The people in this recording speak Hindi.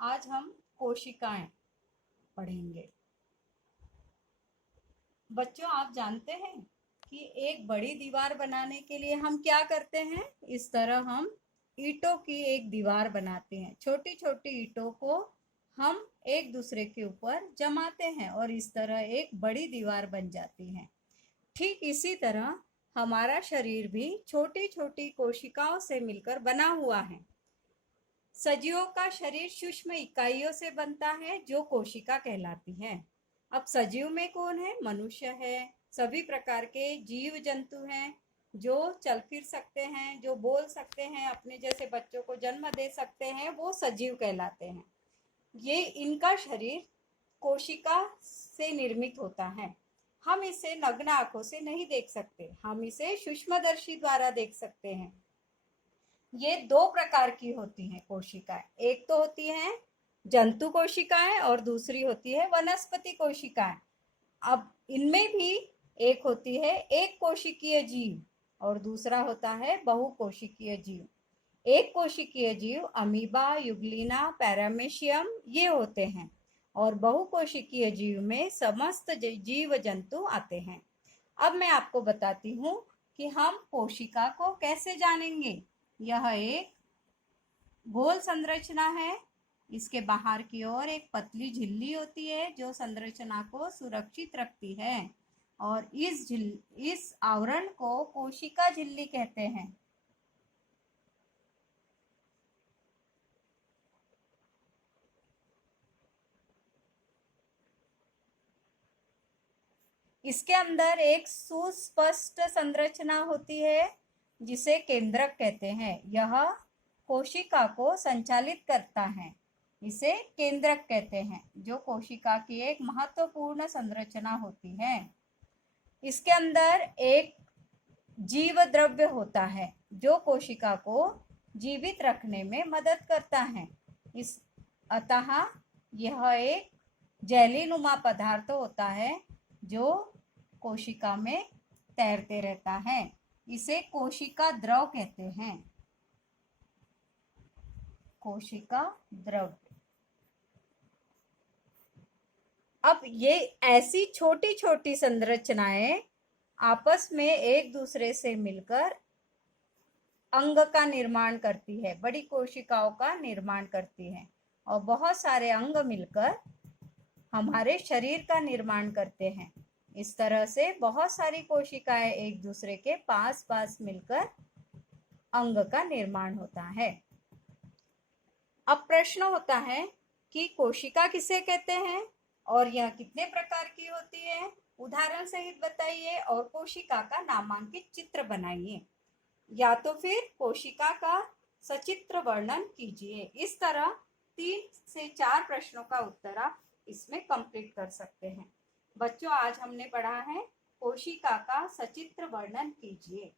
आज हम कोशिकाएं पढ़ेंगे। बच्चों, आप जानते हैं कि एक बड़ी दीवार बनाने के लिए हम क्या करते हैं? इस तरह हम ईंटों की एक दीवार बनाते हैं। छोटी छोटी ईंटों को हम एक दूसरे के ऊपर जमाते हैं और इस तरह एक बड़ी दीवार बन जाती है। ठीक इसी तरह हमारा शरीर भी छोटी छोटी कोशिकाओं से मिलकर बना हुआ है। सजीवों का शरीर सूक्ष्म इकाइयों से बनता है जो कोशिका कहलाती है। अब सजीव में कौन है? मनुष्य है। सभी प्रकार के जीव जंतु हैं जो चल फिर सकते हैं, जो बोल सकते हैं, अपने जैसे बच्चों को जन्म दे सकते हैं, वो सजीव कहलाते हैं। ये इनका शरीर कोशिका से निर्मित होता है। हम इसे नग्न आंखों से नहीं देख सकते, हम इसे सूक्ष्मदर्शी द्वारा देख सकते हैं। ये दो प्रकार की होती हैं कोशिकाएं। एक तो होती है जंतु कोशिकाएं और दूसरी होती है वनस्पति कोशिकाएं। अब इनमें भी एक होती है एक कोशिकीय जीव और दूसरा होता है बहुकोशिकीय जीव। एक कोशिकीय जीव अमीबा, युग्लिना, पैरामेशियम ये होते हैं और बहुकोशिकीय जीव में समस्त जीव जंतु आते हैं। अब मैं आपको बताती हूँ कि हम कोशिका को कैसे जानेंगे। यह एक गोल संरचना है। इसके बाहर की ओर एक पतली झिल्ली होती है जो संरचना को सुरक्षित रखती है और इस आवरण को कोशिका झिल्ली कहते हैं। इसके अंदर एक सुस्पष्ट संरचना होती है जिसे केंद्रक कहते हैं। यह कोशिका को संचालित करता है। इसे केंद्रक कहते हैं जो कोशिका की एक महत्वपूर्ण संरचना होती है। इसके अंदर एक जीव द्रव्य होता है जो कोशिका को जीवित रखने में मदद करता है। अतः यह एक जेलीनुमा पदार्थ होता है जो कोशिका में तैरते रहता है। इसे कोशिका द्रव कहते हैं। कोशिका द्रव। अब ये ऐसी छोटी छोटी संरचनाएं आपस में एक दूसरे से मिलकर अंग का निर्माण करती है, बड़ी कोशिकाओं का निर्माण करती है और बहुत सारे अंग मिलकर हमारे शरीर का निर्माण करते हैं। इस तरह से बहुत सारी कोशिकाएं एक दूसरे के पास पास मिलकर अंग का निर्माण होता है। अब प्रश्न होता है कि कोशिका किसे कहते हैं और यह कितने प्रकार की होती है? उदाहरण सहित बताइए और कोशिका का नामांकित चित्र बनाइए या तो फिर कोशिका का सचित्र वर्णन कीजिए। इस तरह 3 से 4 प्रश्नों का उत्तर आप इसमें कंप्लीट कर सकते हैं। बच्चों, आज हमने पढ़ा है कोशिका का सचित्र वर्णन कीजिए।